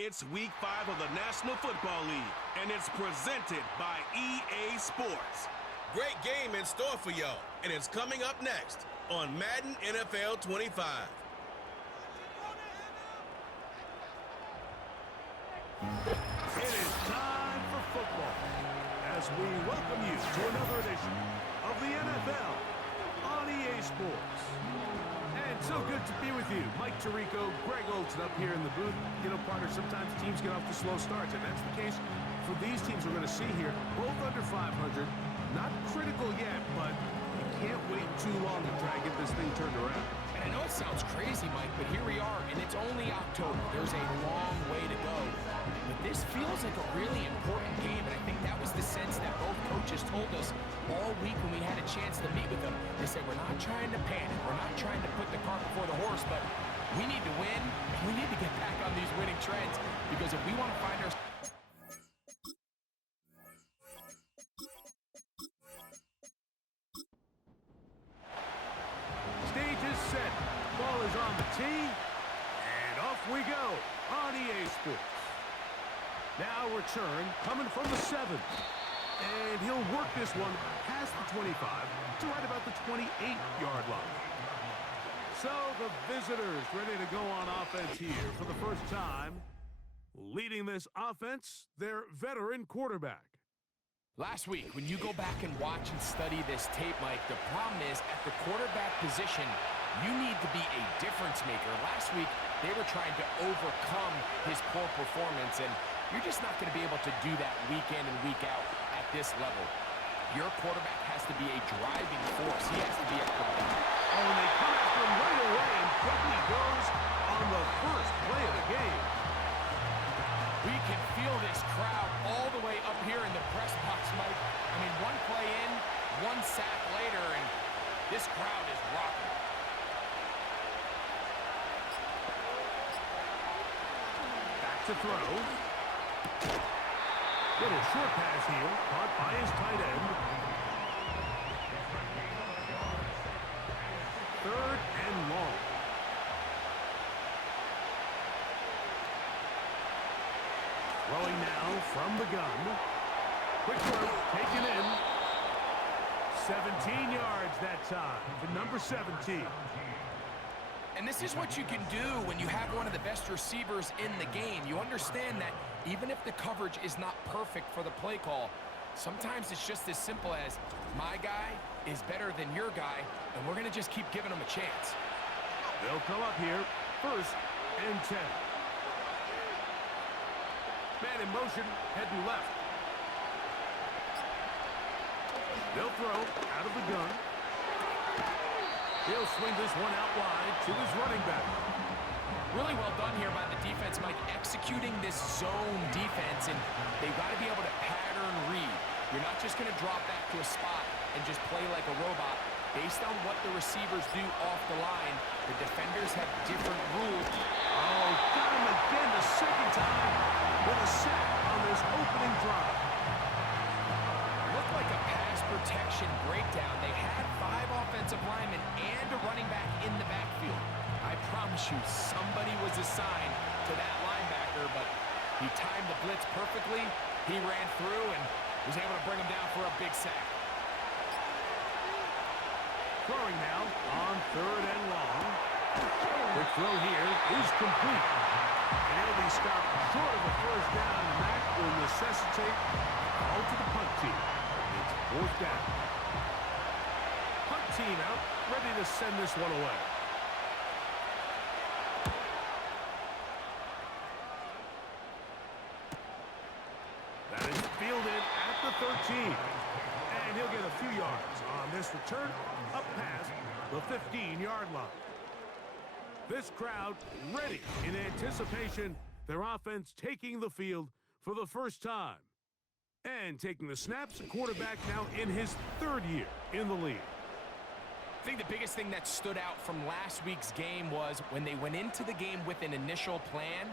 It's Week 5 of the National Football League, and it's presented by EA Sports. Great game in store for y'all, and it's coming up next on Madden NFL 25. It is time for football as we welcome you to another edition of the NFL on EA Sports. And so good to be with you. Mike Tirico, Greg Olson up here in the booth. You know, partner, sometimes teams get off to slow starts, and that's the case for these teams we're going to see here. Both under 500. Not critical yet, but you can't wait too long to try and get this thing turned around. And I know it sounds crazy, Mike, but here we are, and it's only October. There's a long way to go. But this feels like a really important game, and I think that was the sense that both coaches told us all week when we had a chance to meet with them. They said, we're not trying to panic. We're not trying to put the cart before the horse, but we need to win, and we need to get back on these winning trends, because if we want to find ourselves... Stage is set. Ball is on the tee. And off we go on EA Sports. Now return coming from the 7. And he'll work this one past the 25 to right about the 28-yard line. So the visitors ready to go on offense here for the first time. Leading this offense, their veteran quarterback. Last week, when you go back and watch and study this tape, Mike, the problem is at the quarterback position, you need to be a difference maker. Last week, they were trying to overcome his poor performance, and you're just not going to be able to do that week in and week out at this level. Your quarterback has to be a driving force. He has to be a competitor. Oh, and they come after him right away, and quickly goes on the first play of the game. We can feel this crowd all the way up here in the press box, Mike. I mean, one play in, one sack later, and this crowd is rocking. Back to throw. Little short pass here, caught by his tight end. 3rd and long. Throwing now from the gun. Quick throw, taken in. 17 yards that time for number 17. And this is what you can do when you have one of the best receivers in the game. You understand that even if the coverage is not perfect for the play call, sometimes it's just as simple as my guy is better than your guy, and we're going to just keep giving him a chance. They'll come up here, 1st and 10. Man in motion, heading left. They'll throw out of the gun. He'll swing this one out wide to his running back. Really well done here by the defense, Mike, executing this zone defense, and they've got to be able to pattern read. You're not just going to drop back to a spot and just play like a robot. Based on what the receivers do off the line, the defenders have different rules. Oh, got him again the second time with a sack on this opening drive. Looked like a pass protection breakdown. They had 5 offensive linemen and a running back in the backfield. I promise you, somebody was assigned to that linebacker, but he timed the blitz perfectly. He ran through and was able to bring him down for a big sack. Throwing now on 3rd and long. The throw here is complete. And he'll be stopped short of the first down, and that will necessitate a call to the punt team. It's 4th down. Punt team out, ready to send this one away. That is fielded at the 13. And he'll get a few yards on this return up past the 15-yard line. This crowd ready in anticipation, their offense taking the field for the first time. And taking the snaps, a quarterback now in his 3rd year in the league. I think the biggest thing that stood out from last week's game was when they went into the game with an initial plan,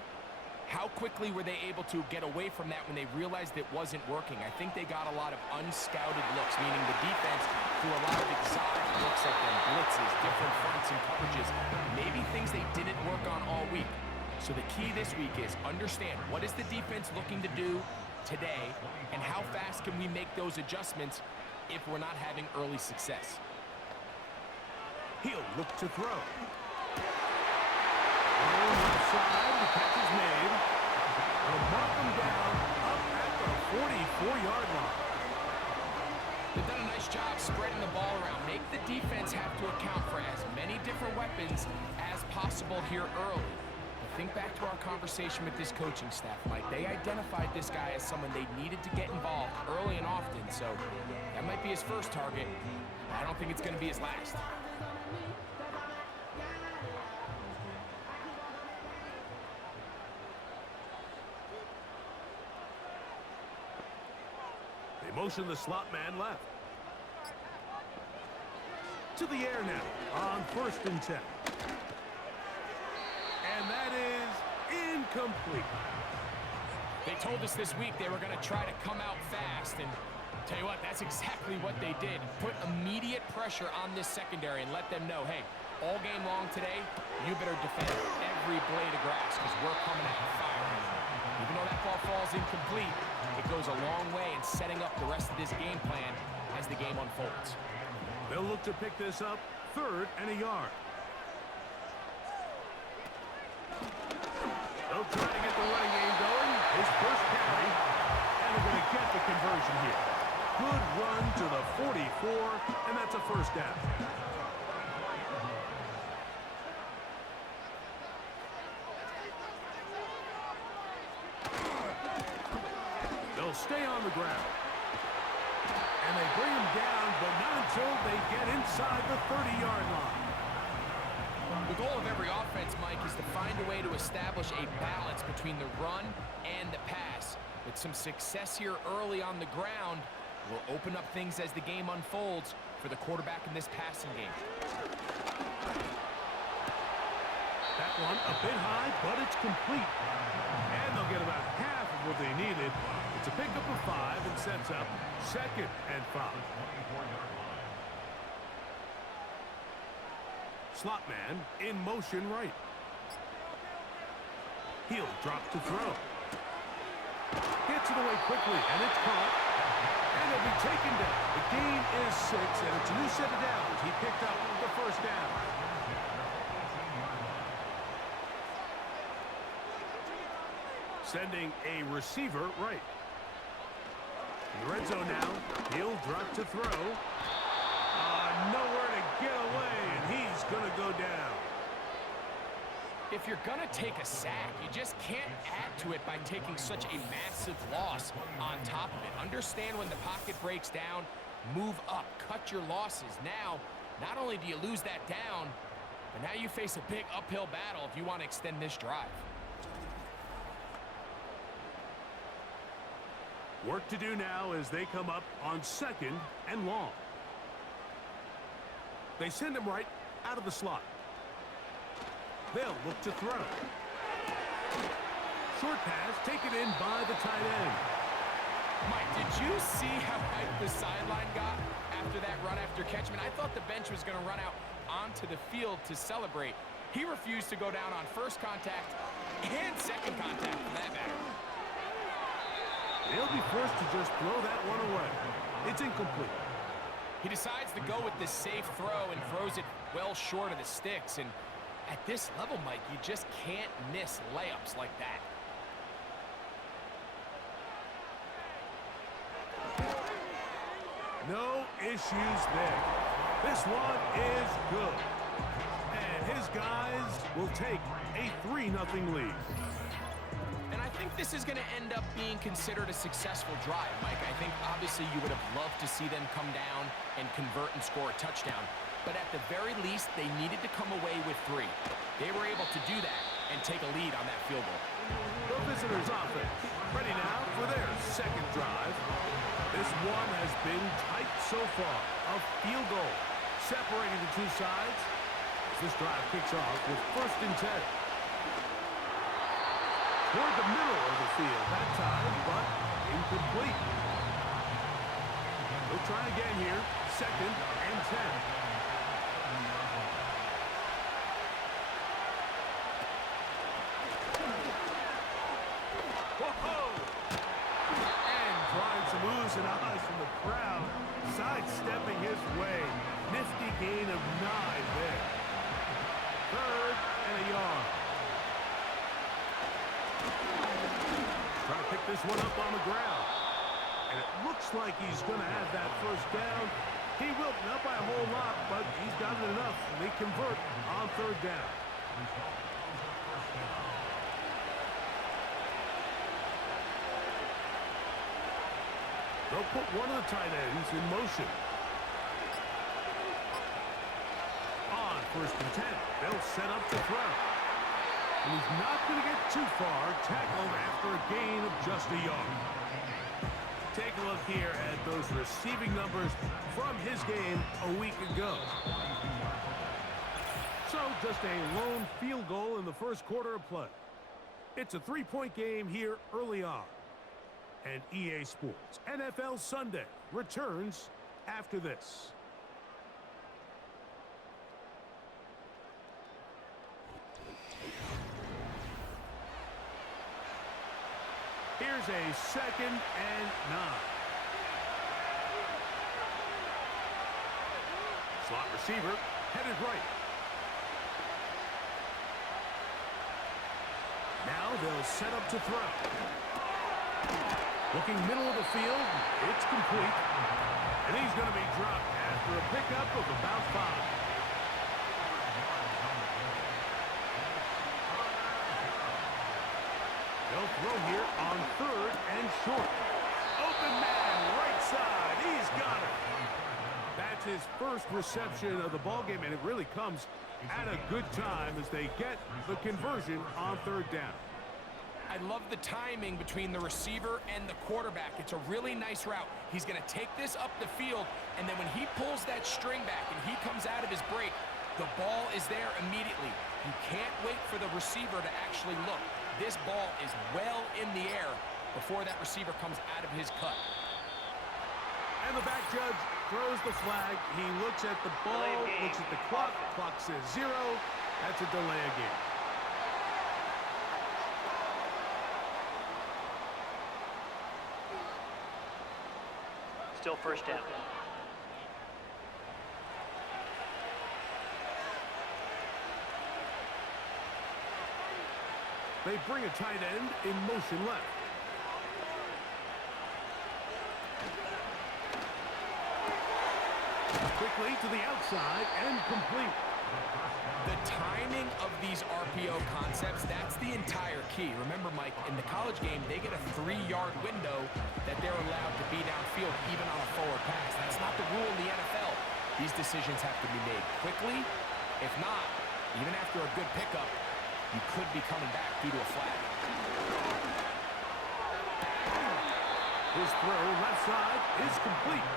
how quickly were they able to get away from that when they realized it wasn't working? I think they got a lot of unscouted looks, meaning the defense threw a lot of exotic looks at them, blitzes, different fronts and coverages, maybe things they didn't work on all week. So the key this week is understand what is the defense looking to do today and how fast can we make those adjustments if we're not having early success. He'll look to throw. On the side, the catch is made. They'll mark him down up at the 44-yard line. They've done a nice job spreading the ball around. Make the defense have to account for as many different weapons as possible here early. But think back to our conversation with this coaching staff, Mike. They identified this guy as someone they needed to get involved early and often, so that might be his first target. I don't think it's going to be his last. They motion the slot man left. To the air now on 1st and 10. And that is incomplete. They told us this week they were going to try to come out fast, and tell you what, that's exactly what they did. Put immediate pressure on this secondary and let them know, hey, all game long today, you better defend every blade of grass because we're coming at you firing. Even though that ball falls incomplete, it goes a long way in setting up the rest of this game plan as the game unfolds. They'll look to pick this up 3rd and a yard. They'll try to get the running game going. His first carry, and they're going to get the conversion here. Good run to the 44, and that's a first down. They'll stay on the ground. And they bring him down, but not until they get inside the 30-yard line. The goal of every offense, Mike, is to find a way to establish a balance between the run and the pass. With some success here early on the ground, will open up things as the game unfolds for the quarterback in this passing game. That one a bit high, but it's complete. And they'll get about half of what they needed. It's a pickup of 5 and sets up 2nd and 5. Slot man in motion right. He'll drop to throw. Gets it away quickly, and it's caught. And it'll be taken down. The gain is 6, and it's a new set of downs. He picked up the first down. Sending a receiver right. In the red zone now, he'll drop to throw. Nowhere to get away, and he's going to go down. If you're going to take a sack, you just can't add to it by taking such a massive loss on top of it. Understand when the pocket breaks down, move up, cut your losses. Now, not only do you lose that down, but now you face a big uphill battle if you want to extend this drive. Work to do now as they come up on 2nd and long. They send him right out of the slot. They'll look to throw. Short pass taken in by the tight end. Mike, did you see how hyped the sideline got after that run after catch? I thought the bench was going to run out onto the field to celebrate. He refused to go down on first contact and second contact for that matter. They'll be forced to just throw that one away. It's incomplete. He decides to go with the safe throw and throws it well short of the sticks. And at this level, Mike, you just can't miss layups like that. No issues there. This one is good. And his guys will take a 3-0 lead. And I think this is going to end up being considered a successful drive, Mike. I think obviously you would have loved to see them come down and convert and score a touchdown. But at the very least, they needed to come away with 3. They were able to do that and take a lead on that field goal. The visitors' offense ready now for their 2nd drive. This one has been tight so far. A field goal separating the two sides as this drive kicks off with 1st and 10. Toward the middle of the field that time, but incomplete. We'll try again here. 2nd and 10. moves and eyes from the crowd, sidestepping his way. Nifty gain of 9 there. 3rd and a yard. Trying to pick this one up on the ground. And it looks like he's going to have that first down. He will, not by a whole lot, but he's got it enough. They convert on 3rd down. They'll put one of the tight ends in motion. On 1st and 10, they'll set up to throw. And he's not going to get too far, tackled after a gain of just a yard. Take a look here at those receiving numbers from his game a week ago. So just a lone field goal in the first quarter of play. It's a 3-point game here early on. And EA Sports NFL Sunday returns after this. Here's a 2nd and 9. Slot receiver headed right. Now they'll set up to throw. Looking middle of the field, it's complete. And he's going to be dropped after a pickup of about 5. They'll throw here on 3rd and short. Open man, right side. He's got it. That's his first reception of the ballgame, and it really comes at a good time as they get the conversion on 3rd down. I love the timing between the receiver and the quarterback. It's a really nice route. He's going to take this up the field, and then when he pulls that string back and he comes out of his break, the ball is there immediately. You can't wait for the receiver to actually look. This ball is well in the air before that receiver comes out of his cut. And the back judge throws the flag. He looks at the ball, looks at the clock. Clock says 0. That's a delay of game. Still 1st down. They bring a tight end in motion left. Quickly to the outside and complete. The timing of these RPO concepts, that's the entire key. Remember, Mike, in the college game, they get a 3-yard window that they're allowed to be downfield, even on a forward pass. That's not the rule in the NFL. These decisions have to be made quickly. If not, even after a good pickup, you could be coming back due to a flag. His throw left side is complete.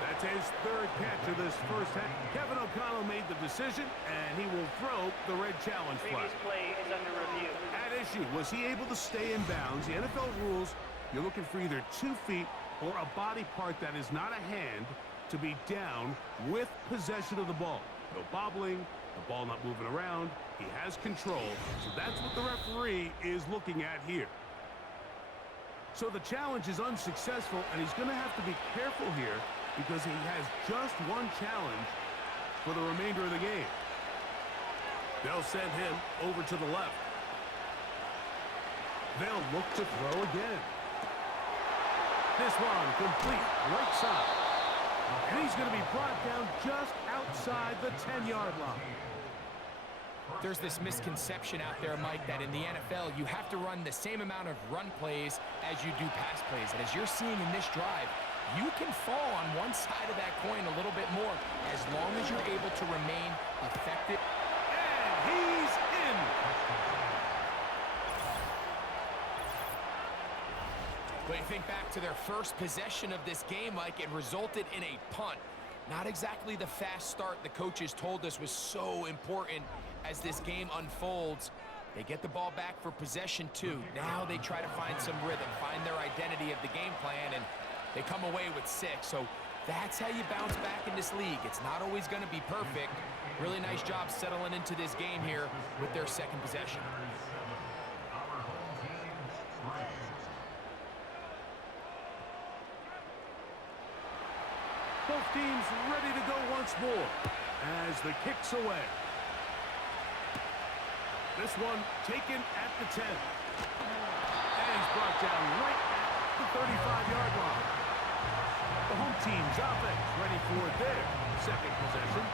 That's his 3rd catch of this first half. Kevin O'Connell made the decision, and he will throw the red challenge flag. Previous play is under review. At issue, was he able to stay in bounds? The NFL rules, you're looking for either 2 feet or a body part that is not a hand to be down with possession of the ball. No bobbling, the ball not moving around. He has control, so that's what the referee is looking at here. So the challenge is unsuccessful, and he's going to have to be careful here because he has just one challenge for the remainder of the game. They'll send him over to the left. They'll look to throw again. This one complete, right side. And he's going to be brought down just outside the 10-yard line. There's this misconception out there, Mike, that in the NFL, you have to run the same amount of run plays as you do pass plays. And as you're seeing in this drive, you can fall on one side of that coin a little bit more as long as you're able to remain effective. And he's in. But you think back to their first possession of this game, Mike, it resulted in a punt. Not exactly the fast start the coaches told us was so important as this game unfolds. They get the ball back for possession 2. Now they try to find some rhythm, find their identity of the game plan, and they come away with 6. So that's how you bounce back in this league. It's not always going to be perfect. Really nice job settling into this game here with their second possession. Both teams ready to go once more as the kick's away. This one taken at the 10. And he's brought down right at the 35-yard line. The home team's offense ready for their second possession.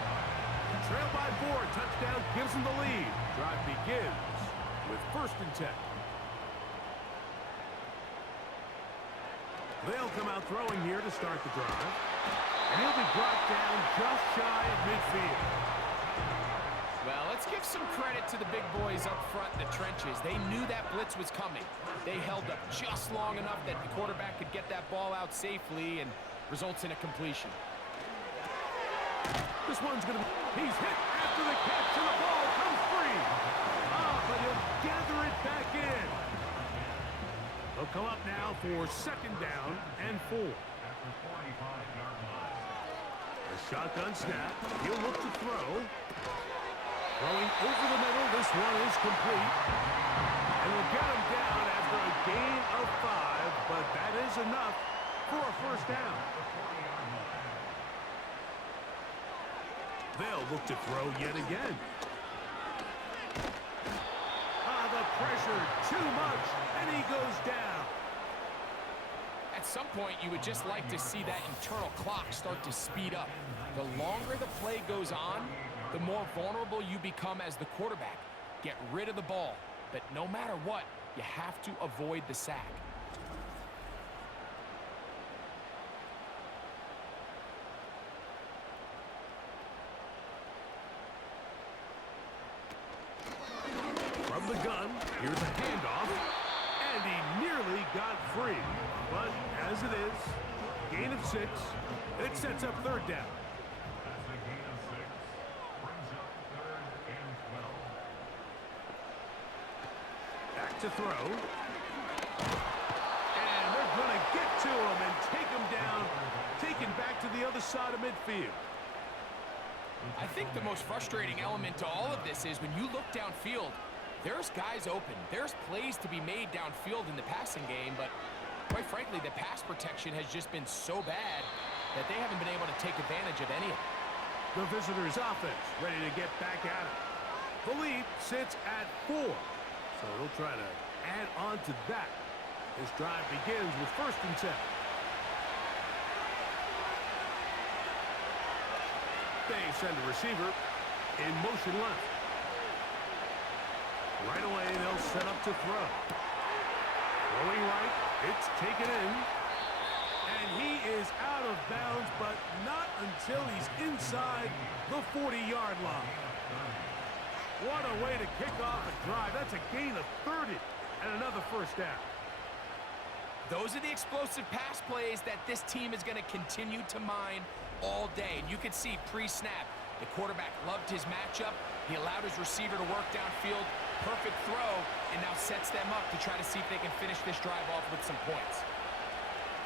Trail by 4, touchdown gives them the lead. Drive begins with 1st and 10. They'll come out throwing here to start the drive. And he'll be brought down just shy of midfield. Well, let's give some credit to the big boys up front in the trenches. They knew that blitz was coming. They held up just long enough that the quarterback could get that ball out safely and results in a completion. This one's going to be... He's hit after the catch, and the ball comes free. But he'll gather it back in. They'll come up now for 2nd down and 4. A shotgun snap. He'll look to throw. Throwing over the middle. This one is complete. And we'll get him down after a gain of 5, but that is enough for a 1st down. They'll look to throw yet again. The pressure, too much, and he goes down. At some point, you would just like to see that internal clock start to speed up. The longer the play goes on, the more vulnerable you become as the quarterback. Get rid of the ball, but no matter what, you have to avoid the sack. From the gun, here's a handoff, and he nearly got free. But as it is, gain of 6, it sets up 3rd down. Back to throw. And they're going to get to him and take him down, taken back to the other side of midfield. I think the most frustrating element to all of this is when you look downfield, there's guys open. There's plays to be made downfield in the passing game, but quite frankly, the pass protection has just been so bad that they haven't been able to take advantage of any of it. The visitors' offense ready to get back at it. The lead sits at 4, so they'll try to add on to that. This drive begins with 1st and 10. They send a receiver in motion left. Right away, they'll set up to throw. Throwing right, it's taken in. And he is out of bounds, but not until he's inside the 40-yard line. What a way to kick off a drive. That's a gain of 30 and another 1st down. Those are the explosive pass plays that this team is going to continue to mine all day. And you can see pre-snap, the quarterback loved his matchup. He allowed his receiver to work downfield. Perfect throw, and now sets them up to try to see if they can finish this drive off with some points.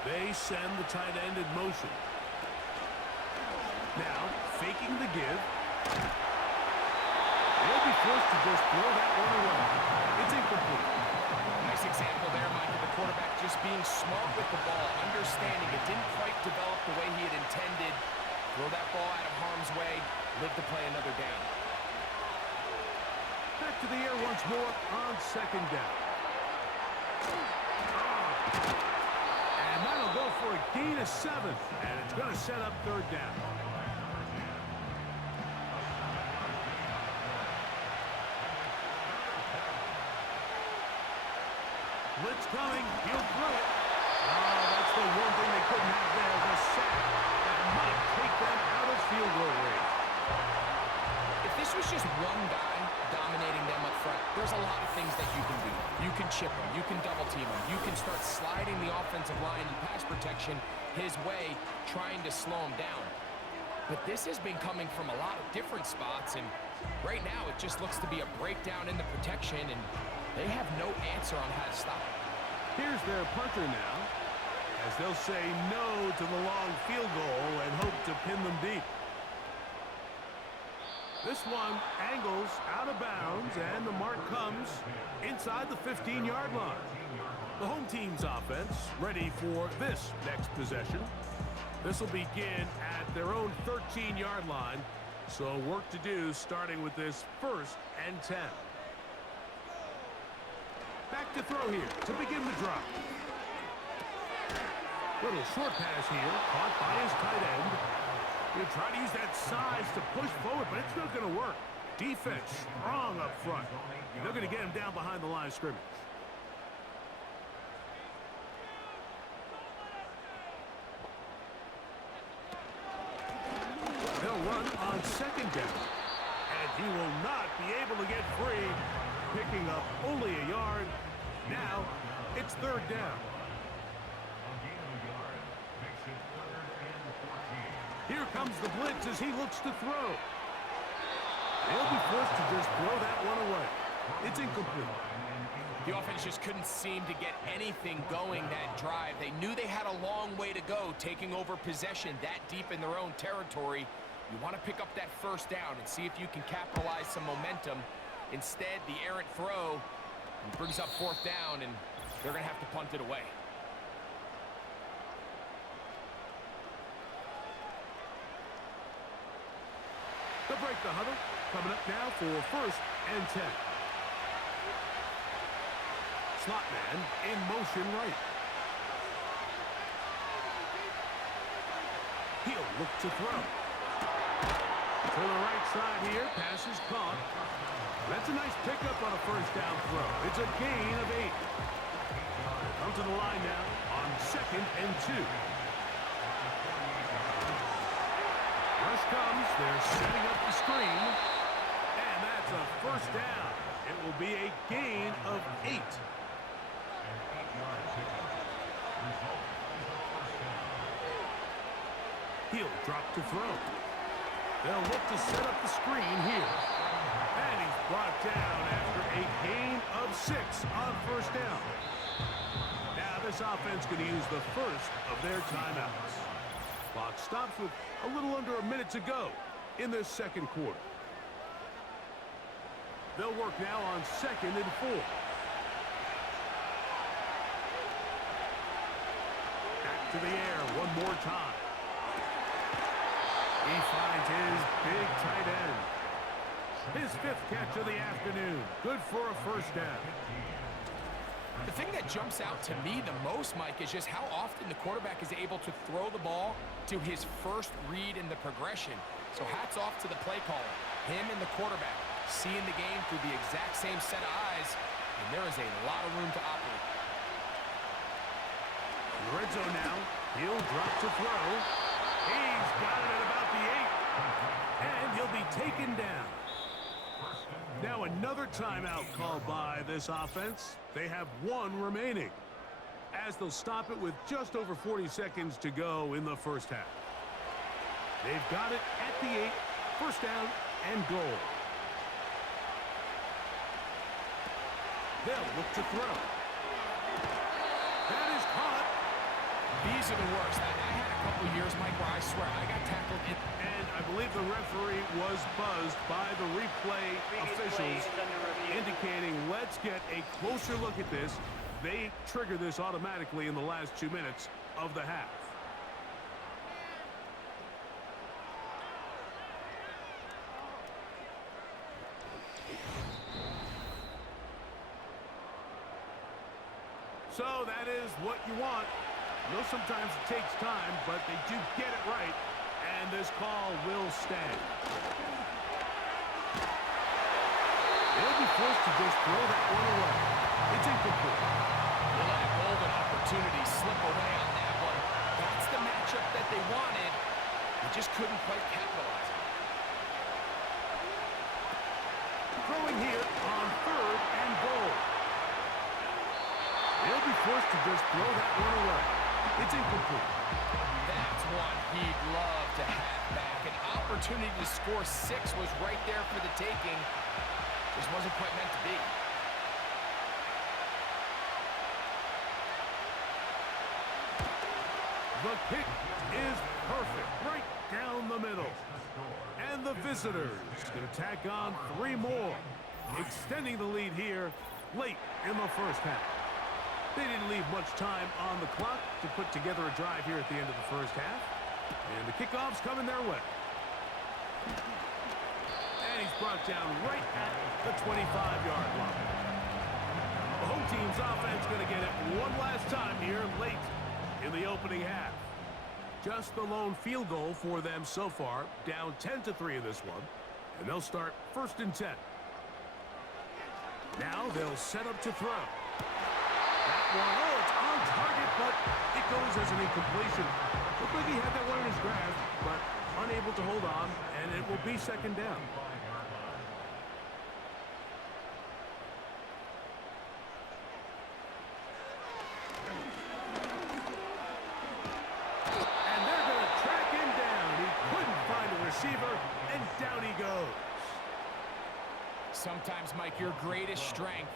They send the tight end in motion. Now, faking the give. They'll be forced to just throw that one away. It's incomplete. Nice example there, Mike, of the quarterback just being smart with the ball, understanding it didn't quite develop the way he had intended. Throw that ball out of harm's way, live to play another down. Back to the air once more on 2nd down. And that'll go for a gain of 7, and it's going to set up 3rd down. Blitz coming. He'll throw it. That's the one thing they couldn't have there, the sack that might take them out of field goal range. If this was just one guy dominating them up front, there's a lot of things that you can do. You can chip him. You can double team him. You can start sliding the offensive line and pass protection his way, trying to slow him down. But this has been coming from a lot of different spots, and right now it just looks to be a breakdown in the protection, and they have no answer on how to stop it. Here's their punter now, as they'll say no to the long field goal and hope to pin them deep. This one angles out of bounds, and the mark comes inside the 15-yard line. The home team's offense ready for this next possession. This will begin at their own 13-yard line. So work to do starting with this 1st and 10. Back to throw here to begin the drive. Little short pass here, caught by his tight end. He'll try to use that size to push forward, but it's not going to work. Defense strong up front. They're going to get him down behind the line of scrimmage. They'll run on 2nd down. And he will not be able to get free, picking up only a yard. Now it's 3rd down. Here comes the blitz as he looks to throw. They'll be forced to just throw that one away. It's incomplete. The offense just couldn't seem to get anything going that drive. They knew they had a long way to go, taking over possession that deep in their own territory. You want to pick up that 1st down and see if you can capitalize some momentum. Instead, the errant throw brings up 4th down, and they're going to have to punt it away. They'll break the huddle. Coming up now for 1st and 10. Slot man in motion right. He'll look to throw. To the right side here. Pass is caught. That's a nice pickup on a 1st down throw. It's a gain of 8. Come to the line now on 2nd and 2. Rush comes. They're setting up the screen. And that's a 1st down. It will be a gain of 8. He'll drop to throw. They'll look to set up the screen here. And he's brought down after a gain of 6 on 1st down. Now this offense going to use the 1st of their timeouts. Clock stops with a little under a minute to go in this 2nd quarter. They'll work now on 2nd and 4. Back to the air one more time. He finds his big tight end. His 5th catch of the afternoon. Good for a 1st down. The thing that jumps out to me the most, Mike, is just how often the quarterback is able to throw the ball to his 1st read in the progression. So hats off to the play caller. Him and the quarterback seeing the game through the exact same set of eyes, and there is a lot of room to operate. Red zone now. He'll drop to throw. He's got it at about the 8. And he'll be taken down. Now another timeout called by this offense. They have 1 remaining, as they'll stop it with just over 40 seconds to go in the 1st half. They've got it at the 8, 1st down and goal. They'll look to throw. That is caught. These are the worst. I had a couple years, Mike, where I swear I got tackled in. And I believe the referee was buzzed by the replay officials, indicating let's get a closer look at this. They trigger this automatically in the last 2 minutes of the half. So that is what you want. I know sometimes it takes time, but they do get it right, and this call will stand. They'll be forced to just throw that one away. It's incomplete. They let a golden opportunity slip away on that one. That's the matchup that they wanted. They just couldn't quite capitalize on it. Throwing here on 3rd and goal. They'll be forced to just throw that one away. It's incomplete. That's one he'd love to have back. An opportunity to score 6 was right there for the taking. Just wasn't quite meant to be. The kick is perfect, right down the middle. And the visitors going to tack on 3 more, extending the lead here late in the 1st half. They didn't leave much time on the clock to put together a drive here at the end of the 1st half. And the kickoff's coming their way. And he's brought down right at the 25-yard line. The home team's offense going to get it one last time here late in the opening half. Just the lone field goal for them so far, down 10-3 in this one. And they'll start 1st and 10. Now they'll set up to throw. That one, oh, it's on target, but it goes as an incompletion. Looked like he had that one in his grasp, but unable to hold on, and it will be 2nd down. And they're going to track him down. He couldn't find a receiver, and down he goes. Sometimes, Mike, your greatest strength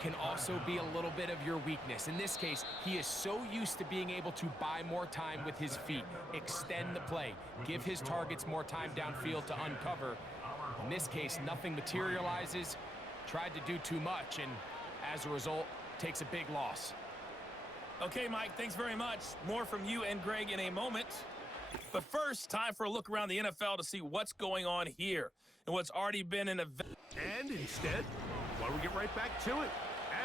can also be a little bit of your weakness. In this case, he is so used to being able to buy more time with his feet, extend the play, give his targets more time downfield to uncover. In this case, nothing materializes, tried to do too much, and as a result, takes a big loss. Okay, Mike, thanks very much. More from you and Greg in a moment. But first, time for a look around the NFL to see what's going on here and what's already been an event. And instead, why don't we get right back to it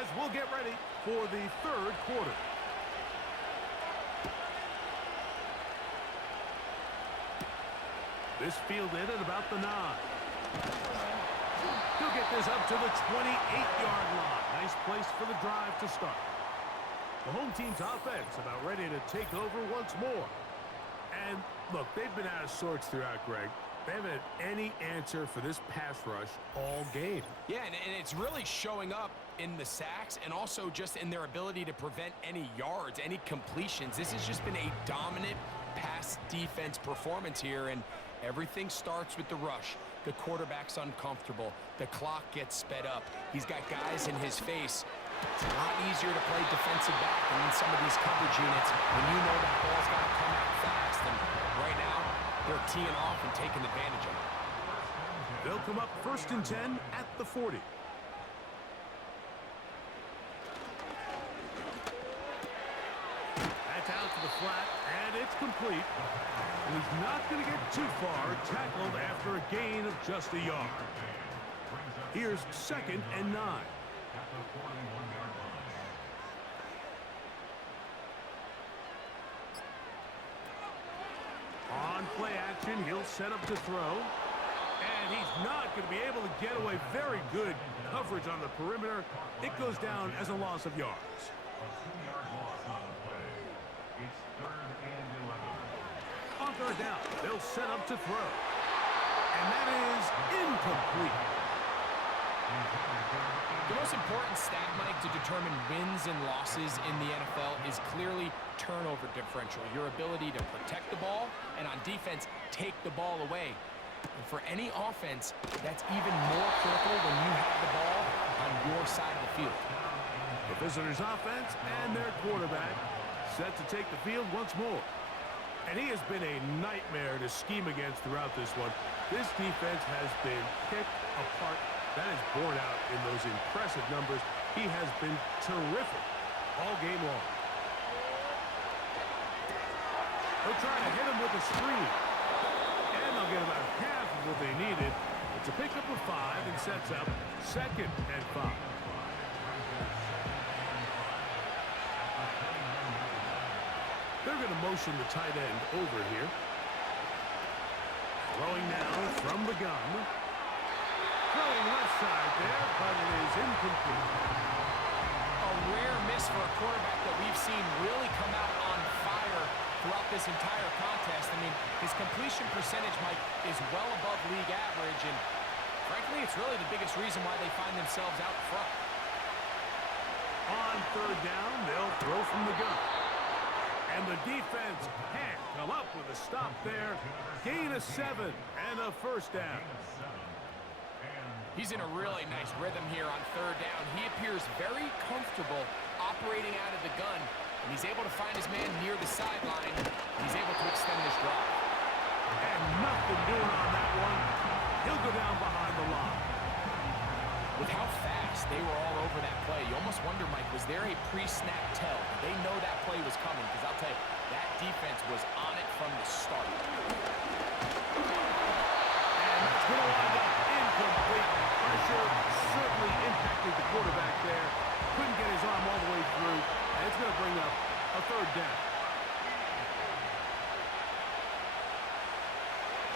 as we'll get ready for the 3rd quarter. This fielded at about the 9. He'll get this up to the 28-yard line. Nice place for the drive to start. The home team's offense about ready to take over once more. And look, they've been out of sorts throughout, Greg. They haven't had any answer for this pass rush all game. Yeah, and it's really showing up in the sacks and also just in their ability to prevent any yards, any completions. This has just been a dominant pass defense performance here, and everything starts with the rush. The quarterback's uncomfortable. The clock gets sped up. He's got guys in his face. It's a lot easier to play defensive back than in some of these coverage units when you know that ball's got to come out fast. And right now, they're teeing off and taking advantage of it. They'll come up 1st and 10 at the 40. That's out to the flat, and it's complete. And he's not going to get too far, tackled after a gain of just a yard. Here's 2nd and 9. On play action, he'll set up to throw. And he's not going to be able to get away. Very good coverage on the perimeter. It goes down as a loss of yards. On 3rd down, they'll set up to throw. And that is incomplete. The most important stat, Mike, to determine wins and losses in the NFL is clearly turnover differential, your ability to protect the ball, and on defense, take the ball away. And for any offense, that's even more critical when you have the ball on your side of the field. The visitors' offense and their quarterback set to take the field once more. And he has been a nightmare to scheme against throughout this one. This defense has been picked apart. That is borne out in those impressive numbers. He has been terrific all game long. They'll try to hit him with a screen. And they'll get about half of what they needed. It's a pickup of 5 and sets up 2nd and 5. They're going to motion the tight end over here. Throwing now from the gun. Throwing left side there, but it is incomplete. A rare miss for a quarterback that we've seen really come out on fire throughout this entire contest. I mean, his completion percentage, Mike, is well above league average, and frankly, it's really the biggest reason why they find themselves out front. On 3rd down, they'll throw from the gun. And the defense can't come up with a stop there. Gain of 7 and a 1st down. He's in a really nice rhythm here on 3rd down. He appears very comfortable operating out of the gun, and he's able to find his man near the sideline. He's able to extend this drive. And nothing doing on that one. He'll go down behind the line. With how fast they were all over that play, you almost wonder, Mike, was there a pre-snap tell? Did they know that play was coming? Because I'll tell you, that defense was on it from the start. And that's going to wind up incomplete. Pressure certainly impacted the quarterback there. Couldn't get his arm all the way through. And it's going to bring up a third down.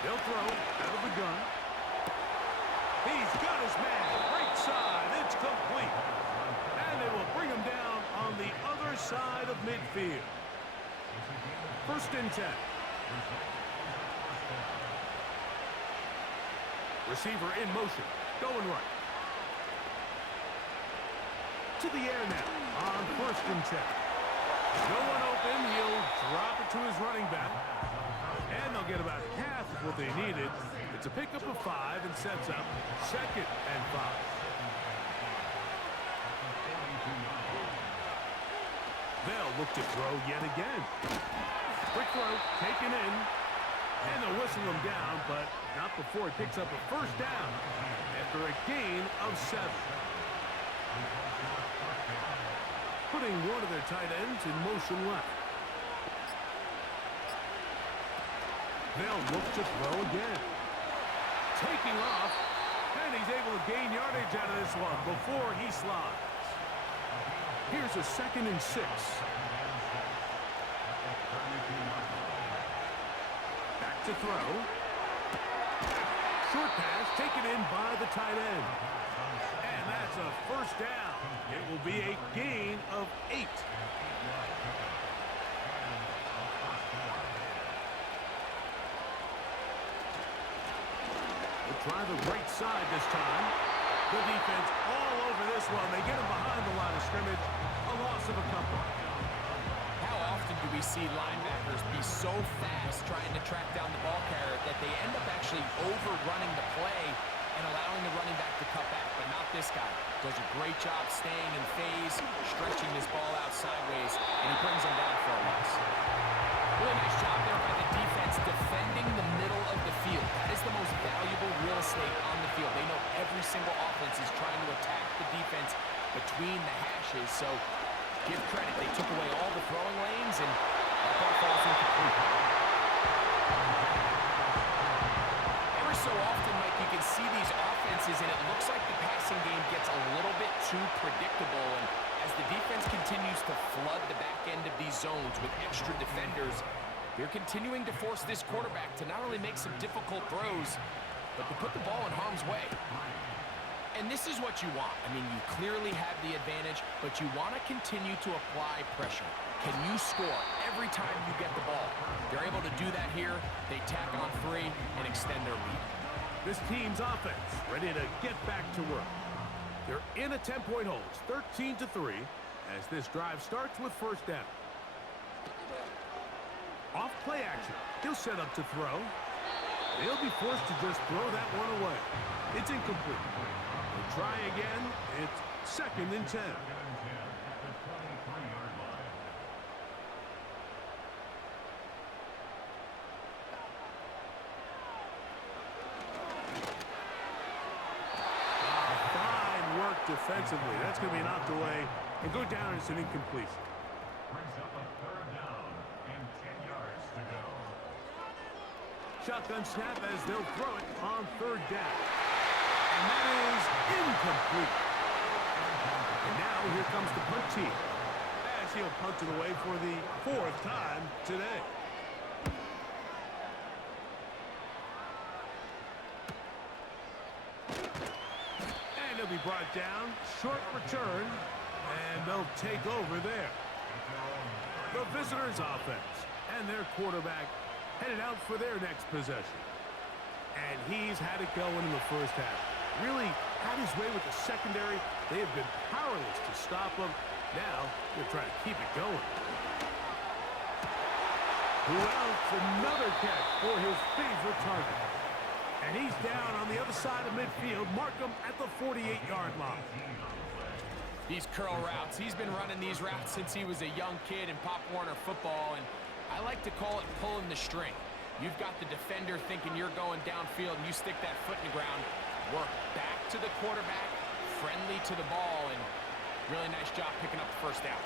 They'll throw out of the gun. He's got his man. Right side. It's complete. And they will bring him down on the other side of midfield. First and 10. Receiver in motion. Going right. To the air now on first and 10. No one open. He'll drop it to his running back. And they'll get about half of what they needed. It's a pickup of 5 and sets up second and 5. They'll look to throw yet again. Quick throw, taken in. And they'll whistle him down, but not before he picks up a first down after a gain of 7. Putting one of their tight ends in motion left. They'll look to throw again. Taking off, and he's able to gain yardage out of this one before he slides. Here's a second and 6. Back to throw. Short pass taken in by the tight end. And that's a first down. It will be a gain of 8. We'll try the right side this time. The defense all over this one. They get him behind the line of scrimmage. A loss of a couple. How often do we see linebackers be so fast trying to track down the ball carrier that they end up actually overrunning the play and allowing the running back to cut back? But not this guy. Does a great job staying in phase, stretching this ball out sideways, and he brings him down for a loss. Really nice job there by the defense defending the middle of the field. That is the most valuable real estate on the field. They know every single offense is trying to attack the defense between the hashes. So give credit. They took away all the throwing lanes, and that ball falls incomplete. Every so often, Mike, you can see these offenses, and it looks like the passing game gets a little bit too predictable. And as the defense continues to flood the back end of these zones with extra defenders, they're continuing to force this quarterback to not only make some difficult throws, but to put the ball in harm's way. And this is what you want. I mean, you clearly have the advantage, but you want to continue to apply pressure. Can you score every time you get the ball? They're able to do that here. They tack on 3 and extend their lead. This team's offense ready to get back to work. They're in a 10-point hole. It's 13-3 as this drive starts with first down. Off play action. He'll set up to throw. They'll be forced to just throw that one away. It's incomplete. They'll try again. It's second and 10. Defensively, that's going to be knocked away and go down as an incompletion. Brings up a third down and 10 yards to go. Shotgun snap as they'll throw it on third down. And that is incomplete. And now here comes the punt team as he'll punt it away for the 4th time today. He'll be brought down, short return, and they'll take over there. The visitors' offense and their quarterback headed out for their next possession. And he's had it going in the first half. Really had his way with the secondary. They have been powerless to stop him. Now they're trying to keep it going. Who else? Another catch for his favorite target. And he's down on the other side of midfield. Mark him at the 48-yard line. These curl routes. He's been running these routes since he was a young kid in Pop Warner football, and I like to call it pulling the string. You've got the defender thinking you're going downfield, and you stick that foot in the ground, work back to the quarterback, friendly to the ball, and really nice job picking up the first down.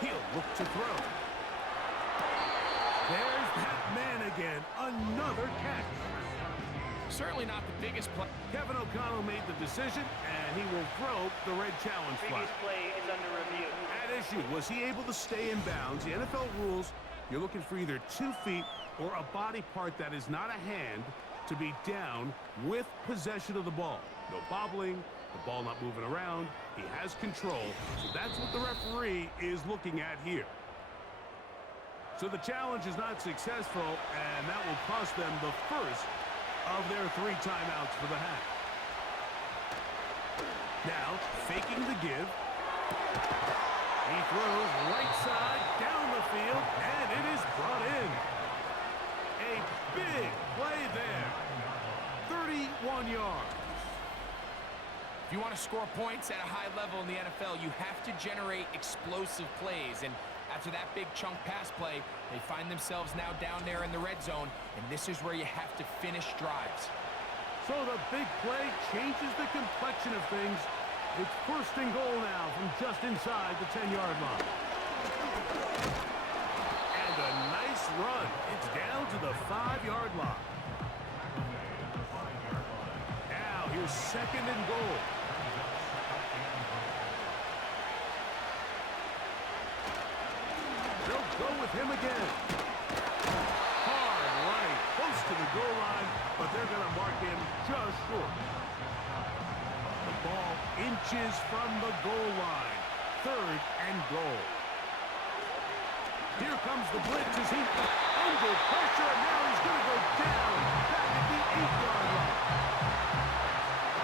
He'll look to throw. There's that man again. Another catch. Certainly not the biggest play. Kevin O'Connell made the decision, and he will throw the red challenge flag. Previous play is under review. At issue, was he able to stay in bounds? The NFL rules, you're looking for either 2 feet or a body part that is not a hand to be down with possession of the ball. No bobbling, the ball not moving around. He has control, so that's what the referee is looking at here. So the challenge is not successful, and that will cost them the first of their 3 timeouts for the half. Now, faking the give. He throws right side down the field, and it is brought in. A big play there. 31 yards. If you want to score points at a high level in the NFL, you have to generate explosive plays. And after that big chunk pass play, they find themselves now down there in the red zone, and this is where you have to finish drives. So the big play changes the complexion of things. It's first and goal now from just inside the 10-yard line. And a nice run. It's down to the 5-yard line. Now here's second and goal. They'll go with him again. Hard running, close to the goal line, but they're going to mark him just short. The ball inches from the goal line. Third and goal. Here comes the blitz as he under pressure, and now he's going to go down back at the 8-yard line.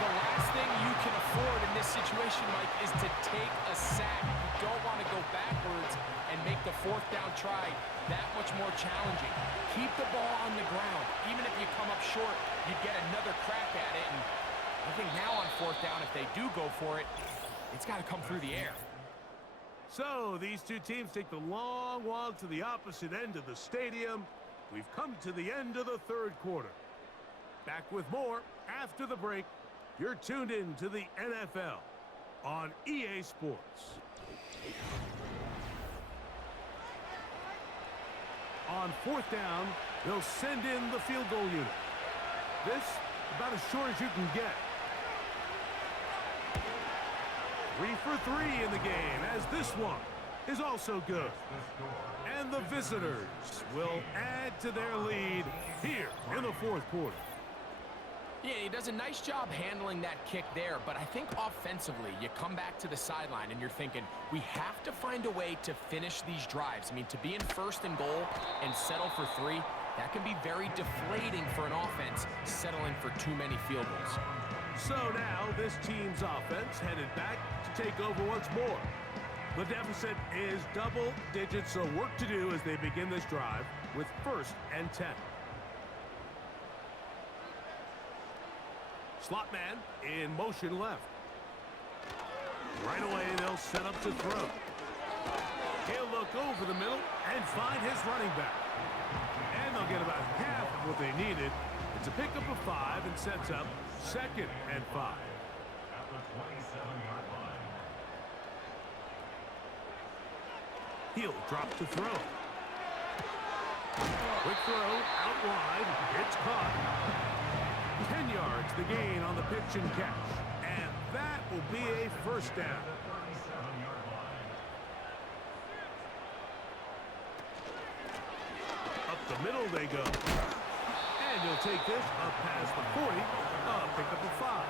The last thing you can afford in this situation, Mike, is to take a sack. You don't want to go backwards and make the 4th down try that much more challenging. Keep the ball on the ground. Even if you come up short, you get another crack at it. And I think now on 4th down, if they do go for it, it's got to come through the air. So these 2 teams take the long walk to the opposite end of the stadium. We've come to the end of the 3rd quarter. Back with more after the break. You're tuned in to the NFL on EA Sports. On 4th down, they'll send in the field goal unit. This, about as short as you can get. 3 for 3 in the game, as this one is also good. And the visitors will add to their lead here in the 4th quarter. Yeah, he does a nice job handling that kick there, but I think offensively, you come back to the sideline and you're thinking, we have to find a way to finish these drives. I mean, to be in 1st and goal and settle for 3, that can be very deflating for an offense settling for too many field goals. So now this team's offense headed back to take over once more. The deficit is double digits, so work to do as they begin this drive with 1st and 10. Slot man in motion left. Right away, they'll set up to throw. He'll look over the middle and find his running back. And they'll get about half of what they needed. It's a pickup of 5 and sets up 2nd and 5. At the 27-yard line. He'll drop to throw. Quick throw out wide. It's caught. 10 yards the gain on the pitch and catch. And that will be a 1st down. Up the middle they go. And he'll take this up past the 40. Pick up a 5.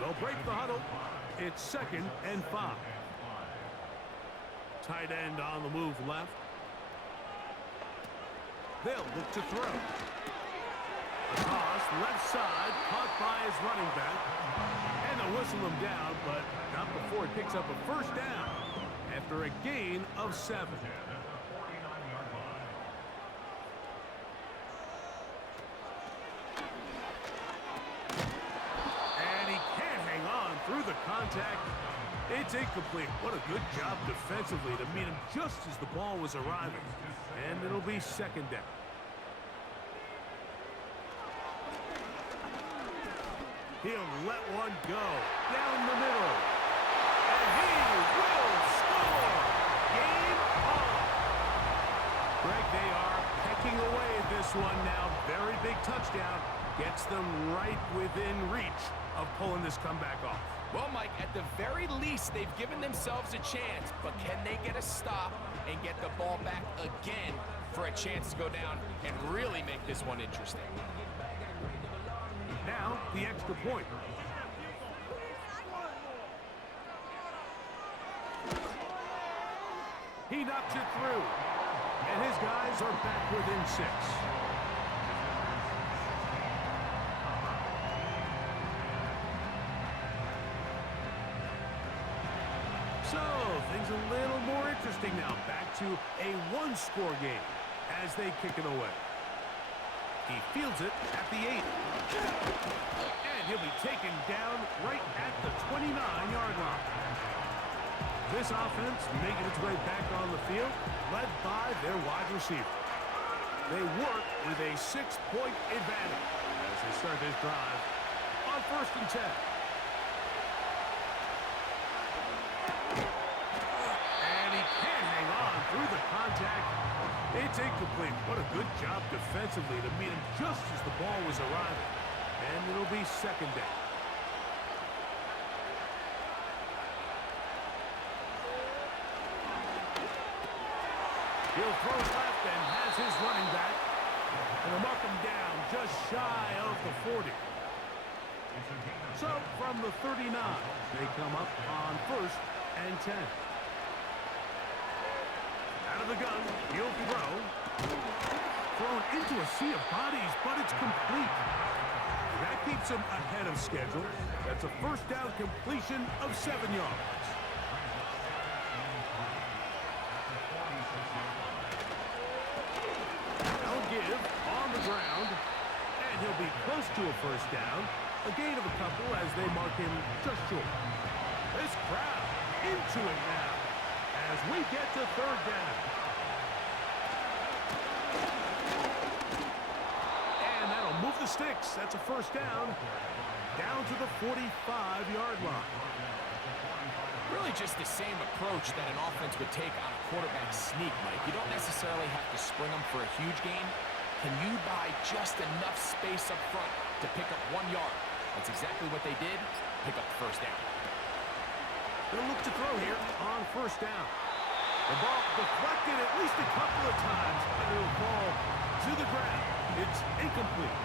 They'll break the huddle. It's 2nd and 5. Tight end on the move left. They'll look to throw. Toss left side, caught by his running back. And they'll whistle him down, but not before he picks up a 1st down after a gain of 7. And he can't hang on through the contact. It's incomplete. What a good job defensively to meet him just as the ball was arriving. And it'll be 2nd down. He'll let one go down the middle. And he will touchdown gets them right within reach of pulling this comeback off. Well, Mike, at the very least, they've given themselves a chance, but can they get a stop and get the ball back again for a chance to go down and really make this one interesting? Now, the extra point. He knocks it through, and his guys are back within 6. So, things a little more interesting now. Back to a one-score game as they kick it away. He fields it at the 8. And he'll be taken down right at the 29-yard line. This offense making its way back on the field, led by their wide receiver. They work with a 6-point advantage as they start this drive on 1st and 10. And he can't hang on through the contact. It's incomplete. What a good job defensively to meet him just as the ball was arriving. And it'll be 2nd down. He'll throw left and has his running back. And he'll mark him down just shy of the 40. So, from the 39, they come up on 1st and 10. Out of the gun, he'll throw. Thrown into a sea of bodies, but it's complete. That keeps him ahead of schedule. That's a 1st down completion of 7 yards. Give on the ground, and he'll be close to a 1st down. A gain of a couple as they mark him just short. This crowd into it now as we get to 3rd down. And that'll move the sticks. That's a 1st down. Down to the 45-yard line. Really just the same approach that an offense would take on a quarterback sneak, Mike. You don't necessarily have to spring them for a huge gain. Can you buy just enough space up front to pick up 1 yard? That's exactly what they did. Pick up the 1st down. They'll look to throw here on 1st down. The ball deflected at least a couple of times, and it'll fall to the ground. It's incomplete.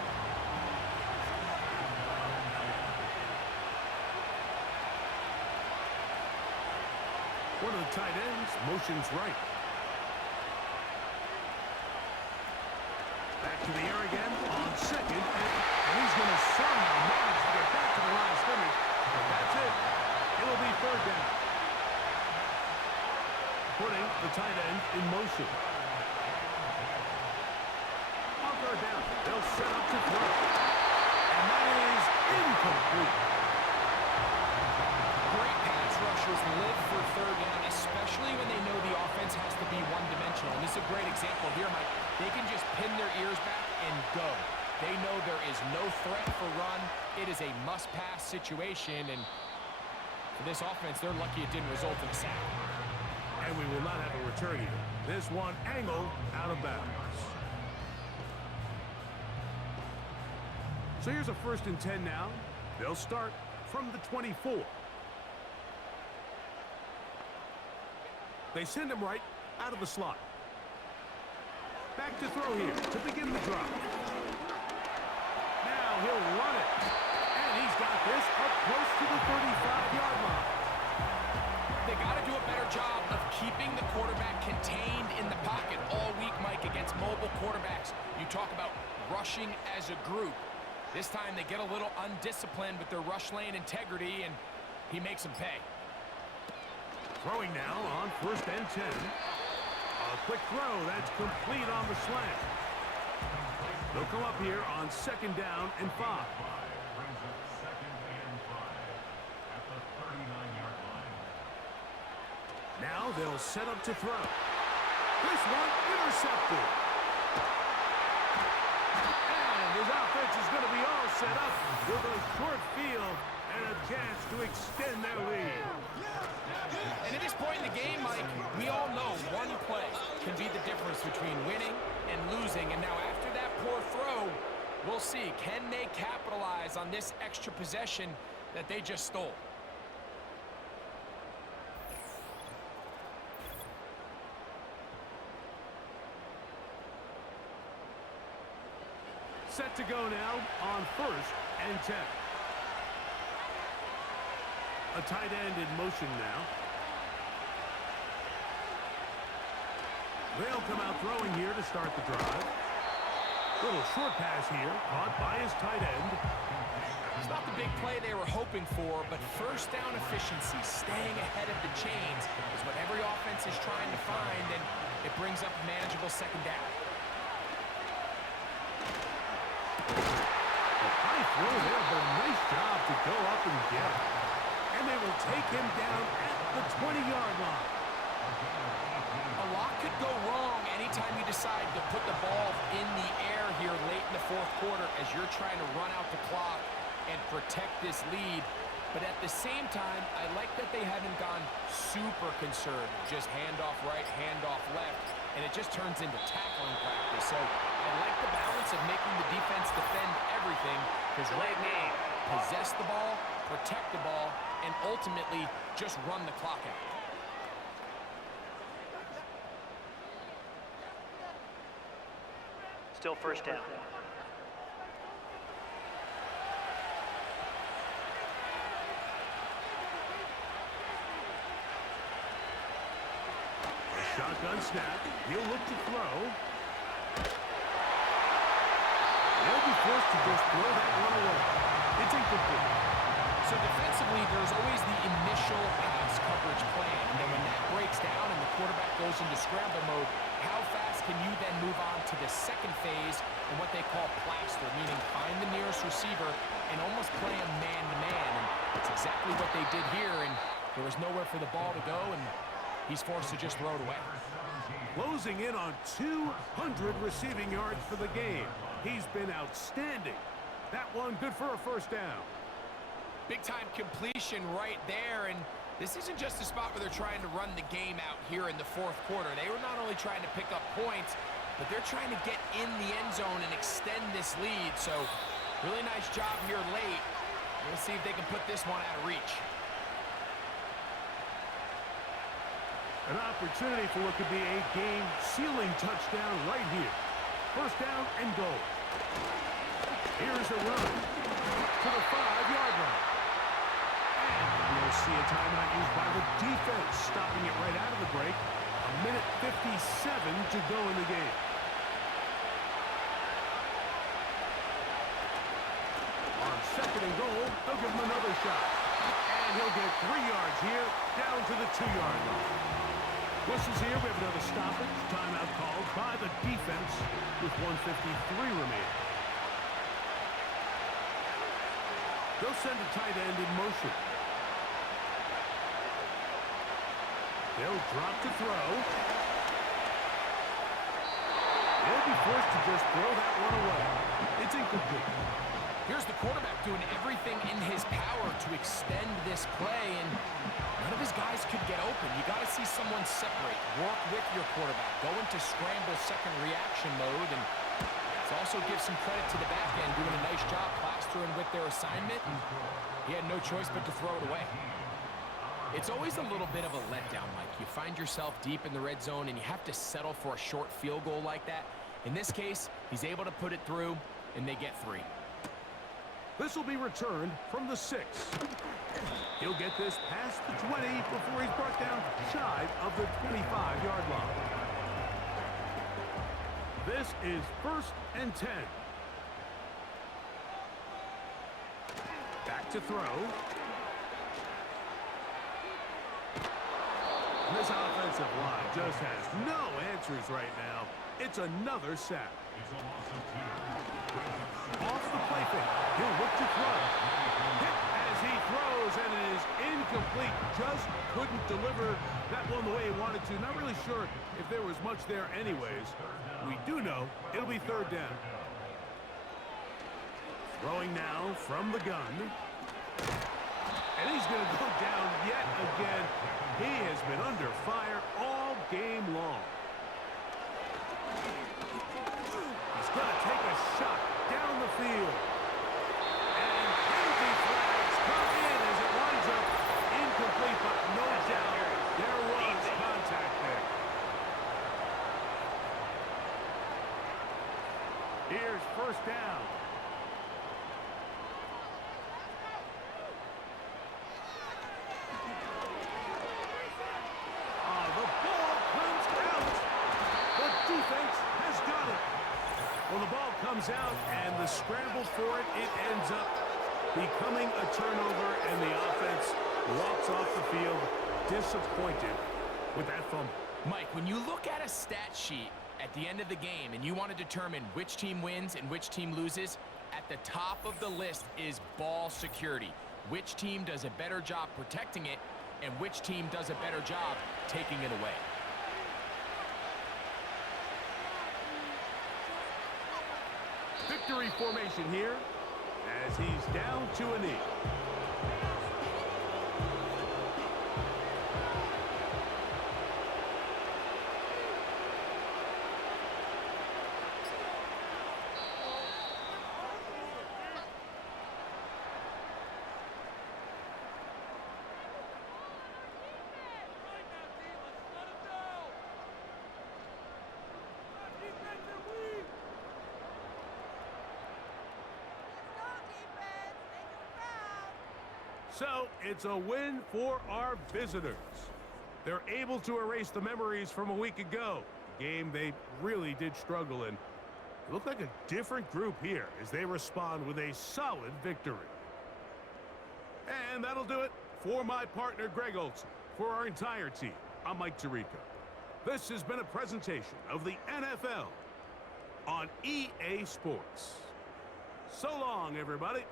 One of the tight ends motions right. Back to the air again on 2nd, and he's going to somehow manage to get back to the line of scrimmage. But that's it. It'll be 3rd down. Putting the tight end in motion. On 3rd down, they'll set up to throw. And that is incomplete. Great pass rushers live for 3rd down, especially when they know the offense has to be one-dimensional. And this is a great example here, Mike. They can just pin their ears back and go. They know there is no threat for run. It is a must-pass situation, and for this offense, they're lucky it didn't result in a sack. And we will not have a return here. This one angled out of bounds. So here's a 1st and 10 now. They'll start from the 24. They send him right out of the slot. Back to throw here to begin the drive. Now he'll run it. And he's got this up close to the 35-yard line. They got to do a better job of keeping the quarterback contained in the pocket all week, Mike, against mobile quarterbacks. You talk about rushing as a group. This time they get a little undisciplined with their rush lane integrity, and he makes them pay. Throwing now on 1st and 10. A quick throw that's complete on the slant. They'll come up here on 2nd down and 5. Brings up 2nd and 5 at the 39-yard line. Now they'll set up to throw. This one intercepted. And his offense is going to be all set up with a short field and a chance to extend their lead. And at this point in the game, Mike, we all know one play can be the difference between winning and losing. And now after that poor throw, We'll see. Can they capitalize on this extra possession that they just stole? Set to go now on 1st and 10. A tight end in motion now. They'll come out throwing here to start the drive. Little short pass here, caught by his tight end. It's not the big play they were hoping for, but first down efficiency, staying ahead of the chains, is what every offense is trying to find, and it brings up a manageable second down. A high throw there, but a nice job to go up and get it. And they will take him down at the 20-yard line. A lot could go wrong anytime you decide to put the ball in the air here late in the fourth quarter as you're trying to run out the clock and protect this lead. But at the same time, I like that they haven't gone super conservative. Just handoff right, handoff left, and it just turns into tackling practice. So I like the balance of making the defense defend everything, because right now, possess the ball, protect the ball, and ultimately just run the clock out. Still first down. Shotgun snap. He'll look to throw. They'll be forced to just throw that one away. It's incomplete. So defensively, there's always the initial pass coverage plan. And then when that breaks down and the quarterback goes into scramble mode, how fast can you then move on to the second phase and what they call plaster, meaning find the nearest receiver and almost play him man-to-man. And that's exactly what they did here, and there was nowhere for the ball to go, and he's forced to just throw it away. Closing in on 200 receiving yards for the game. He's been outstanding. That one good for a first down. Big-time completion right there, and this isn't just a spot where they're trying to run the game out here in the fourth quarter. They were not only trying to pick up points, but they're trying to get in the end zone and extend this lead. So really nice job here late. We'll see if they can put this one out of reach. An opportunity for what could be a game-sealing touchdown right here. First down and goal. Here's a run to the 5-yard line. And we'll see a timeout used by the defense, stopping it right out of the break. A minute 57 to go in the game. On second and goal, they'll give him another shot. And he'll get 3 yards here, down to the 2-yard line. Whistles here, we have another stoppage. Timeout called by the defense with 1:53 remaining. They'll send a tight end in motion. They'll drop to throw. They'll be forced to just throw that one away. It's incomplete. Here's the quarterback doing everything in his power to extend this play, and none of his guys could get open. You got to see someone separate, work with your quarterback, go into scramble second reaction mode, and let's also give some credit to the back end, doing a nice job plastering with their assignment, and he had no choice but to throw it away. It's always a little bit of a letdown, Mike. You find yourself deep in the red zone, and you have to settle for a short field goal like that. In this case, he's able to put it through, and they get 3. This will be returned from the 6. He'll get this past the 20 before he's brought down shy of the 25-yard line. This is 1st and 10. Back to throw. This offensive line just has no answers right now. It's another sack. Off the play fake. He'll look to throw. Hit as he throws, and it is incomplete. Just couldn't deliver that one the way he wanted to. Not really sure if there was much there anyways. We do know it'll be 3rd down. Throwing now from the gun. And he's going to go down yet again. He has been under fire all game long. He's going to take a shot down the field. And penalty flags come in as it winds up incomplete, but no doubt there was contact there. Here's first down. The ball comes out. The defense has got it. Well, the ball comes out, and the scramble for it ends up becoming a turnover, and the offense walks off the field disappointed with that fumble. Mike, when you look at a stat sheet at the end of the game and you want to determine which team wins and which team loses, at the top of the list is ball security. Which team does a better job protecting it and which team does a better job taking it away. Victory formation here as he's down to a knee. So, it's a win for our visitors. They're able to erase the memories from a week ago. A game they really did struggle in. It looked like a different group here as they respond with a solid victory. And that'll do it for my partner, Greg Olson. For our entire team, I'm Mike Tirico. This has been a presentation of the NFL on EA Sports. So long, everybody.